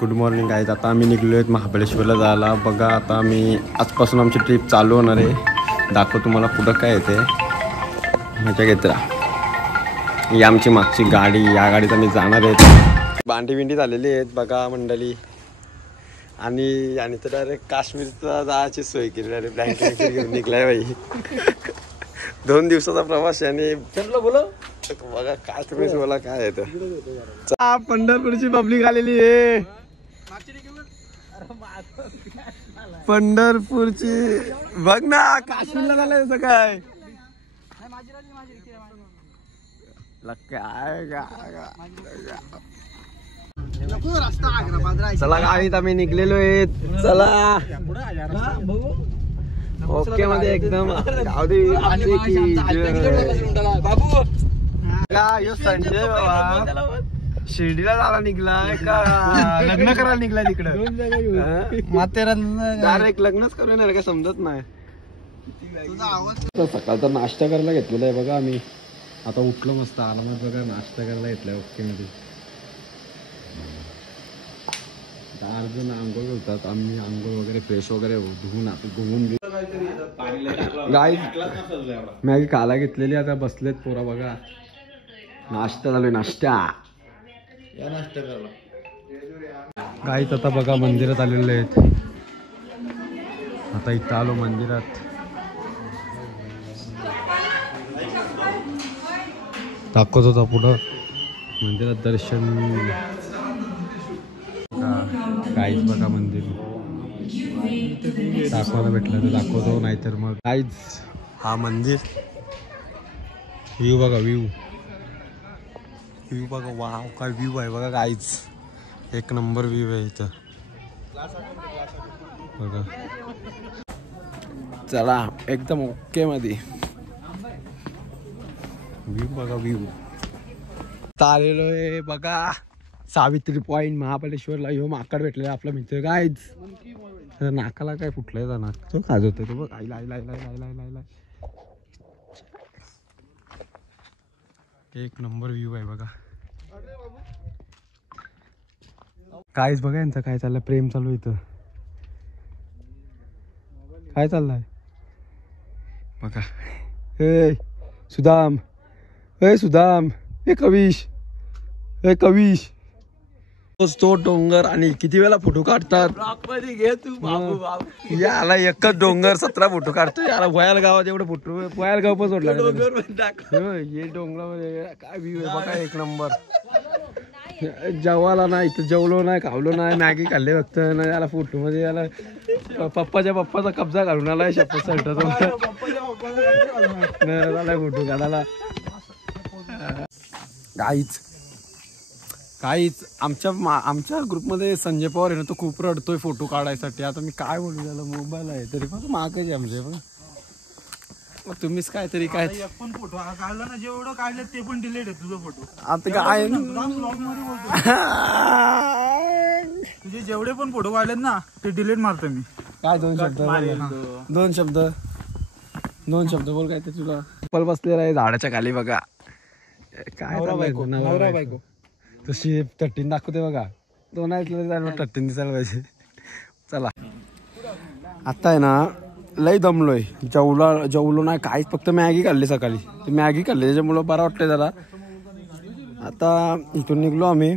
Good morning guys. आता आम्ही निघलो आहेत महाबळेश्वरला जायला. बघा आता आम्ही आजपासून आमची ट्रिप चालू होणार आहे. दाखव तुम्हाला पुढं काय येते. मजा घेत राहा. ही आमची मागची गाडी, या गाडीत आम्ही जाणार आहेत. भांडी बिंडी झालेली आहेत बघा मंडळी. आणि तर डायरेक्ट काश्मीरचा जायची सोय केली. डायरेक्ट ब्लँकेट घेऊन निघलाय बाई. 2 दिवसाचा प्रवास आणि बोला बघा काय तुम्ही बोला काय आहे. पंढरपूरची पब्लिक आलेली आहे. पंढरपूरची बघ ना, काश्मीरला झालंय असं काय. चला गाडीत आम्ही निघलेलो आहेत. चला ओके मध्ये एकदम संजय बाबा शिर्डीला जायला निघलाय का लग्न करायला निघलाय तिकडं. डायरेक्ट लग्नच करून काय समजत नाही. सकाळचा नाश्ता करायला घेतलेला आहे बघा आम्ही. आता उठलो मस्त आरामात बघा नाश्ता करायला घेतलाय ओके मध्ये. अर्जून आंघोळ होतात. आम्ही आंघोळ वगैरे फ्रेश वगैरे धुवून आता घुमून घेऊ. गाई मॅगी खायला घेतलेली. आता बसलेत पोरा बघा. नाश्ता झालोय नाश्ता. गाईच आता बघा मंदिरात आलेले आहेत. आता इथं आलो मंदिरात. दाखवत होता पुढं मंदिरात दर्शन. गाईच बघा मंदिर दाखवायला भेटलं तर दाखवतो, नाहीतर मग गाईच हा मंदिर. व्ह्यू बघा, व्ह्यू बघा. वाव काय व्ह्यू आहे बघा गाईच. एक नंबर व्ह्यू आहे इथं बघा. चला एकदम ओके मध्ये व्ह्यू बघा. व्ह्यू आलेलो आहे बघा सावित्री पॉइंट महाबळेश्वरला. ह्यो माकड भेटलेला आपला मित्र गाईज. नाकाला काय फुटलंय जा नाक. तो खाज होतं तो बघ. आईला आईला आईला आईला आईला आईला. एक नंबर व्ह्यू आहे बघा. काहीच बघा यांचं काय चाललंय. प्रेम चालू इथं. काय चाललंय बघा. ए सुदाम, ए सुदाम, ए कविश, ए कविश. तो डोंगर आणि किती वेळा फोटो काढतात. याला एकच डोंगर 17 फोटो काढतो. याला वयाल गावात एवढं फोटो. वयाल गाव पण सोडला हे डोंगरामध्ये. काय व्ह्यू आहे बघा एक नंबर. जेवायला नाही इथं. जेवलो नाही, खावलो नाही, मॅगी खाल्ले फक्त ना. याला फोटो मध्ये याला पप्पाचा कब्जा घालून आलाय. शपथ शर्टाचा फोटो काढायला. काहीच आमच्या ग्रुपमध्ये संजय पवार आहे ना, तो खूप रडतोय फोटो काढायसाठी. आता मी काय बोलू त्याला. मोबाईल आहे तरी पण मागायचे आमचे पण. मग तुम्हीच काहीतरी काय पण फोटो काढला ना, जेवढं काढलं ते पण डिलीट आहे तुझा फोटो. आता काय तुझे जेवढे पण फोटो काढलेत ना ते डिलीट मारतो मी. काय दोन शब्द बोल काय ते. तुला पल बसलेला आहे झाडाच्या खाली बघा. काय नवरा बायको तशी 13 दाखवते बघा. 2 ऐकलं 13 दिसायला पाहिजे. चला आता आहे ना लय दमलोय. जेवलो नाही काहीच. फक्त मॅगी खाल्ली सकाळी. ते मॅगी खाल्ली त्याच्यामुळं बरं वाटतंय जरा. आता इथून निघलो आम्ही.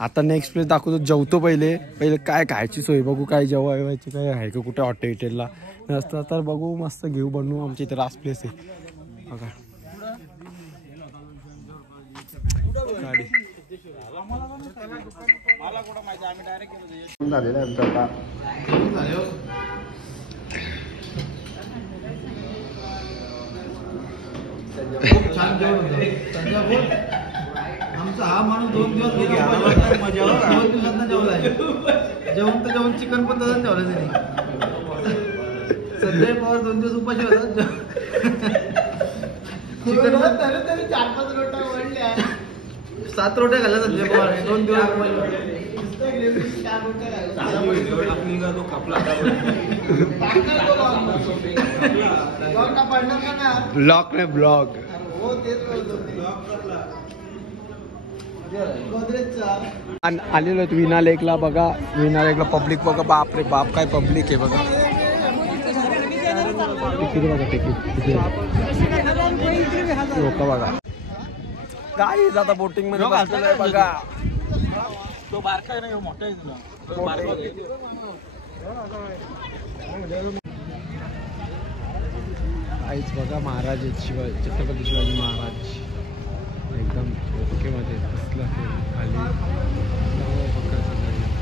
आता नेक्स्ट प्लेस दाखवतो. जेवतो पहिले काय खायची सोय बघू. काय जेवायची काय आहे का कुठे हॉटेलला नसतं तर बघू. मस्त घेऊ बनवू. आमच्या इथे लास्ट प्लेस आहे बघा. गाडी झालेला आहे आता. आमचा हा माणूस 2 दिवस 2 दिवसात जेवण चिकन पण तसंच ठेवलं त्यांनी. संजय पवार 2 दिवस उपाशी होता. चिकन 4-5 रोट्या वळल्या. 7 रोट्या खाल्ल्या संजय पवार 2 दिवस. ब्लॉग में ब्लॉग आलेलो आहेत विना लेकला बघा. विना लेकला पब्लिक बघा. बाप रे बाप काय पब्लिक आहे बघा. तिकीट बघा तिकीट लोक बघा. गाईज आता बोटिंग मध्ये बसलेलं आहे बघा. तो बारका नाही मोठा आहे तुला. आईच बघा महाराज आहेत. छत्रपती शिवाजी महाराज एकदम ओके मध्ये बसलं खाली.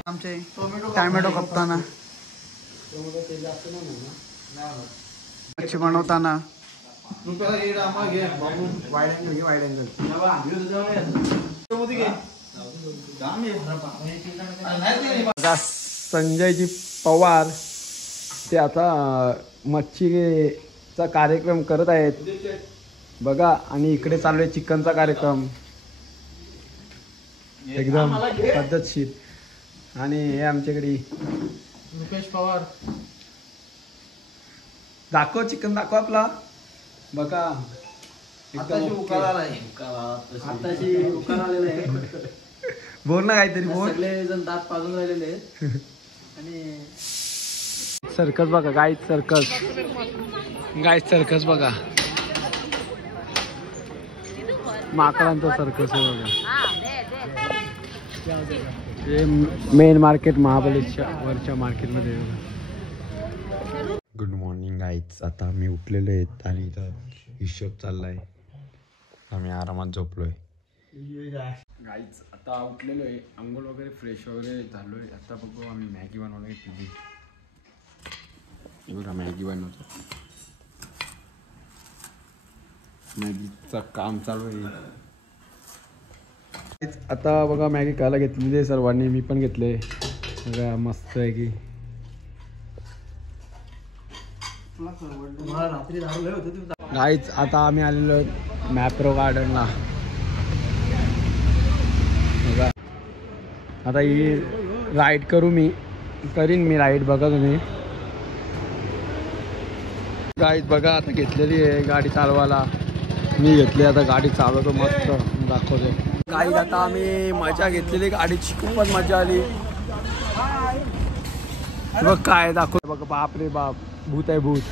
आमचे टॅमॅटो कापताना मच्छी बनवताना संजयजी पवार ते आता मच्छीचा कार्यक्रम करत आहेत बघा. आणि इकडे चालू आहे चिकनचा कार्यक्रम एकदम पद्धतशीर. आणि हे आमच्याकडे रुपेश पवार. दाखव चिकन दाखव आपला बघा. बोल ना काहीतरी बोल. सगळेजण दात पाजून राहिलेले आहेत. आणि सर्कस बघा. Guide circus. गाईड सर्कस बघा. माकडांचा सर्कस आहे बघा. हे मेन मार्केट महाबळेश्वर वरच्या मार्केटमध्ये. Good morning guys. आता आम्ही उठलेलो आहेत आणि इथं हिशोब चाललाय. आम्ही आरामात झोपलोय गाईज. आता उठलेलो आहे. अंघोळ वगैरे फ्रेश वगैरे झालोय. आता बघू आम्ही मॅगी बनवलोय. बघा मॅगी बनवतो. मॅगीचं काम चालू आहे. आता बघा मॅगी खायला घेतलेली आहे सर्वांनी. मी पण घेतले बघा. मस्त आहे की गाईज. आता आम्ही आलेलो मॅप्रो गार्डनला बघा. आता ही राईड करू मी करीन मी राईड बघा तुम्ही. गाईज बघा आता घेतलेली आहे गाडी चालवायला. मी घेतली आता गाडी चालवतो मस्त दाखवतो. गाईज आता आम्ही मजा घेतलेली गाडीची. खूपच मजा आली बघ. काय दाखवतो बघा. बाप रे बाप. भूत आहे भूत.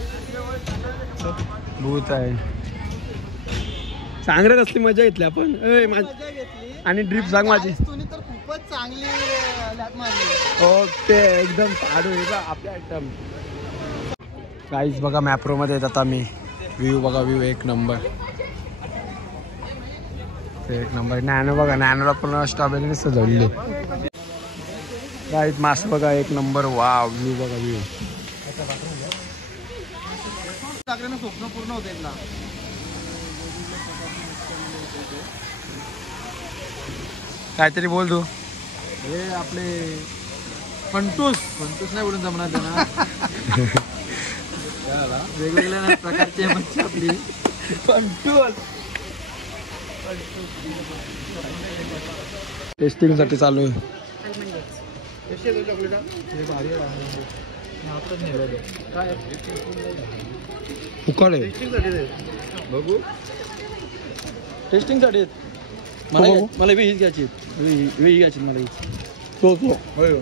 भूत आहे. सांग रे कसली मजा घेतली आपण. आणि ड्रिप सांग माझी. तर खूपच चांगली ओके एकदम पाडू आहे का आपल्या आयटम. गाईज बघा मॅप्रो मध्ये येत आता मी. व्ह्यू बघा. व्ह्यू एक नंबर. एक नंबर. नॅनो बघा. नॅनोला पूर्ण स्ट्रॉबेरी सजवली. गाईज मासे बघा एक नंबर. वाव. व्ह्यू बघा. व्ह्यू स्वप्न पूर्ण होते ना. काहीतरी बोल तू. हे आपले फंटूस नाही बोलून जमणार त्यांना. वेगवेगळ्या प्रकारची मच्छी आपली फंटूस. टेस्टिंग साठी चालू आहे. उकळ बघू. टेस्टिंग साठी मला हीच घ्यायची. घ्यायची मला हीच. तो होय.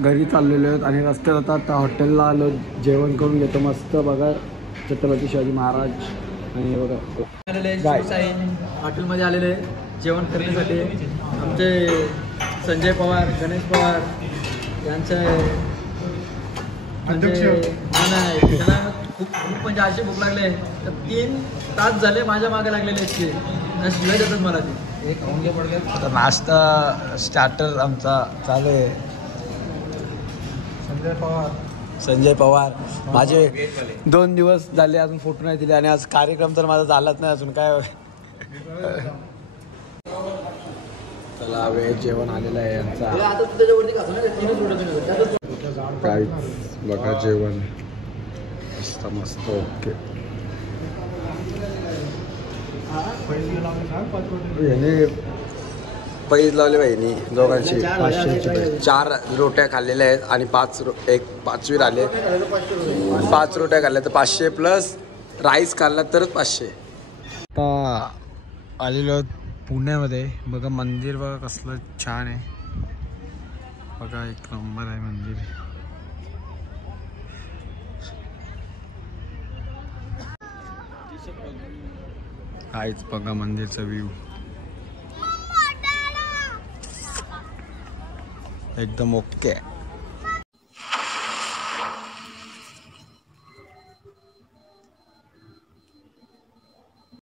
घरी चाललेलो आहेत आणि रस्त्यात आता हॉटेलला आलो. जेवण करून घेतो मस्त बघा. छत्रपती शिवाजी महाराज. आणि बघा हॉटेलमध्ये आलेले जेवण करण्यासाठी आमचे संजय पवार, गणेश पवार यांचे त्यांना खूप म्हणजे असे भूक लागले तर 3 तास झाले माझ्या मागे लागलेले आहेत. ते शिवाय देतात मला ते. आता नाश्ता स्टार्टर आमचा चालू आहे. संजय पवार माझे 2 दिवस झाले अजून फोटो नाही दिले. आणि आज कार्यक्रम तर माझा झालाच नाही अजून. काय चला वेळ जेवण आलेलं आहे यांचा. काय बघा जेवण मस्त मस्त. ओके. याने पैज लावले बहिणी दोघांची 4 रोट्या खाल्लेल्या आहेत आणि 5वी राहिले 5 रोट्या खाल्ल्या तर 500 प्लस राईस खाल्ला तरच 500. आता आलेलो पुण्यामध्ये बघा मंदिर बघा कसलं छान आहे बघा एक नंबर आहे मंदिर. काहीच बघा मंदिरचा व्ह्यू एकदम ओके.